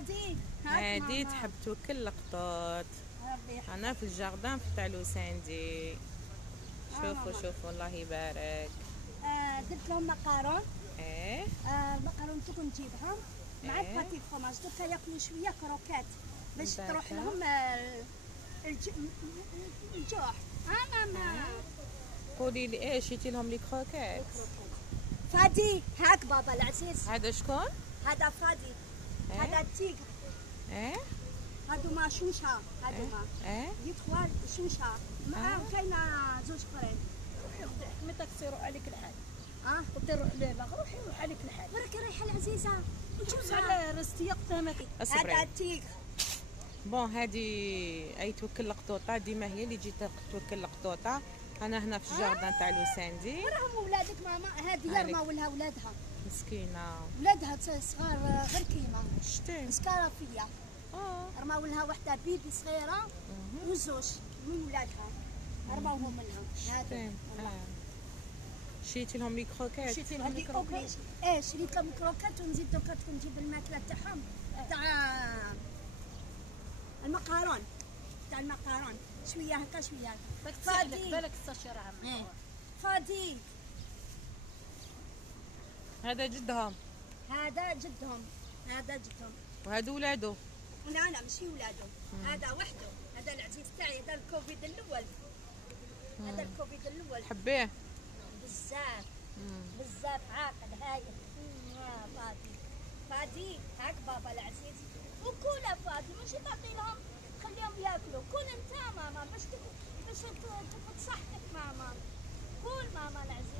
فادي هادي تحب توكل القطوط. انا في الجاردان تاع لوساندي. شوفوا الله يبارك. درت لهم مقارون. ايه المقارون تكون نجيبهم مع الباتي فروماج. دوكا ياكلوا شويه كروكات باش تروح لهم الجوع. ماما قولي لي ايه شيتي لهم لي كروكيت. فادي هاك بابا العزيز. هذا شكون؟ هذا فادي. هذا التيغ. هادوما شوشه. هادوما دي تخوا شوشه معاهم كاينه زوج اخرين. حميتك تصيروا عليك الحال. وديروا لا روحي روح عليك الحال. برك رايحه العزيزه وتشوف على رستيه قدامك. هذا التيغ. بون هادي اي توكل القطوطه ديما هي اللي تجي توكل القطوطه. انا هنا في الجاردان تاع لوساندي. راهم ولادك ماما. هادي يرماو لها ولادها مسكينه. ولادها صغار غير كيما شتي مسكاره فيا. رماو لها وحده بيبي صغيره وزوج من ولادها رماوهم منها. هذا شريتي لهم لي كروكيت. شريتي لهم لي كروكيت. شريت لهم كروكيت ونزيد دوكا تكون نجيب الماكله تاعهم تاع المقارون. تاع المقارون شويه هكا شويه. فادي بالك استشير عمك. فادي هذا جدهم. هذا جدهم. هذا جدهم. وهذا ولادو. لا ماشي ولادو. هذا وحده. هذا العزيز تاعي. هذا الكوفيد الاول. هذا الكوفيد الاول. حبيه بزاف بزاف عاقل هايل. فادي فادي هاك بابا العزيز. وكولا فادي ماشي تعطي لهم خليهم ياكلوا. كل انت ماما باش تفقد صحتك ماما. كل ماما العزيز.